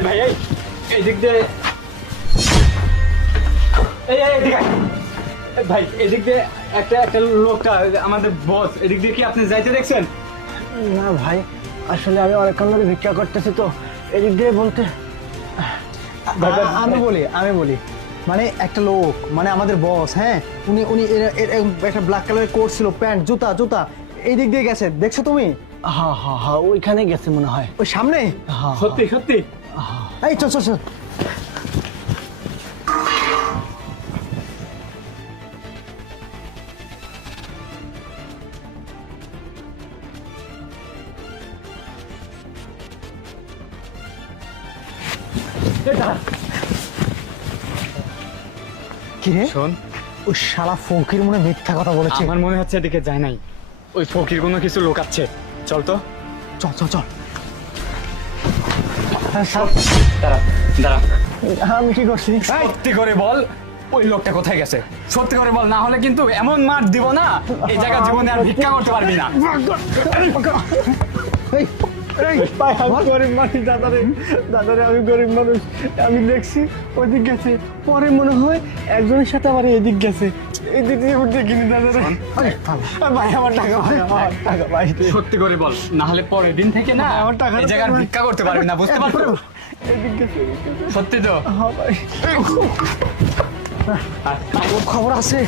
এই ভাই এই এই দিক দিয়ে। এই এই এদিকে ভাই এদিক দিয়ে একটা একটা লোকটা আমাদের বস এদিক দিয়ে কি আপনি যাইতে দেখছেন? না ভাই আসলে আমি অনেকক্ষণ ধরে ভিক্ষা করতেছি তো এদিক দিয়ে বলতে ভাই, ভাই, আমি বলি আমি বলি মানে একটা লোক মানে আমাদের বস হ্যাঁ উনি উনি একটা ব্ল্যাক কালারের কোট ছিল প্যান্ট জুতা জুতা এই দিক দিয়ে গেছে দেখছ তুমি? হা হা হা ওইখানে গেছে মনে হয়। ওই সামনে? সত্যি সত্যি। এই চল চল চল। কি রে? শোন। ওই শালা ফকির মনে মিথ্যা কথা বলেছে। আমার মনে হচ্ছে এদিকে যায় নাই। ওই ফকির কোনো কিছু লোকাচ্ছে। চল তো। চল চল চল। দাঁড়া দাঁড়া। আমি কি করছি? সত্যি করে বল ওই লোকটা কোথায় গেছে? সত্যি করে বল না হলে কিন্তু এমন মার দিব না এই জায়গা জীবনে আর ভিক্ষা করতে পারবি না। আমি গরিব মানুষ দাদারে দাদারে আমি গরিব মানুষ। আমি দেখছি ওইদিক গেছে। পরে মনে হয় একজনের সাথে আবার এদিক গেছে। এদিক দিয়ে উঠে কিনি দাদারে। ভাই আমার টাকা ভাই আমার টাকা ভাই সত্যি করে বল না হলে পরের দিন থেকে না আমার টাকাটা এই জায়গায় আর ভিক্ষা করতে পারবি না বুঝতে পারছ? এদিক গেছে সত্যি তো? হ্যাঁ ভাই। খবর আছে।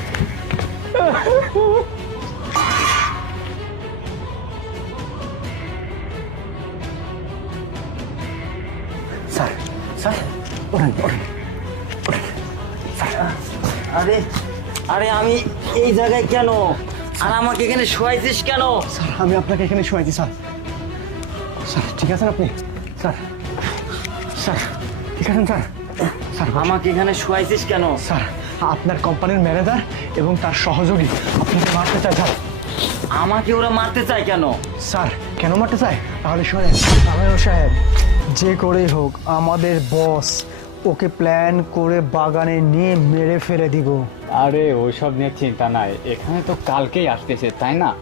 স্যার স্যার ওঠেন ওঠেন আরে আরে আমি এই জায়গায় কেন? আর আমাকে এখানে শোয়াইছিস কেন? স্যার আমি আপনাকে এখানে শোয়াইছি স্যার স্যার ঠিক আছেন আপনি? স্যার স্যার ঠিক আছেন স্যার স্যার আমাকে এখানে শোয়াইছিস কেন? স্যার আপনার কোম্পানির ম্যানেজার এবং তার সহযোগী আপনাকে মারতে চায় স্যার আমাকে ওরা মারতে চায় কেন? স্যার কেন মারতে চায়? তাহলে শোনেন আমিও সাহেব যে করেই হোক, আমাদের বস ওকে প্ল্যান করে বাগানে নিয়ে মেরে ফেলে দিব। আরে, ওইসব নিয়ে চিন্তা নাই। এখানে তো কালকেই আসতেছে, তাই না?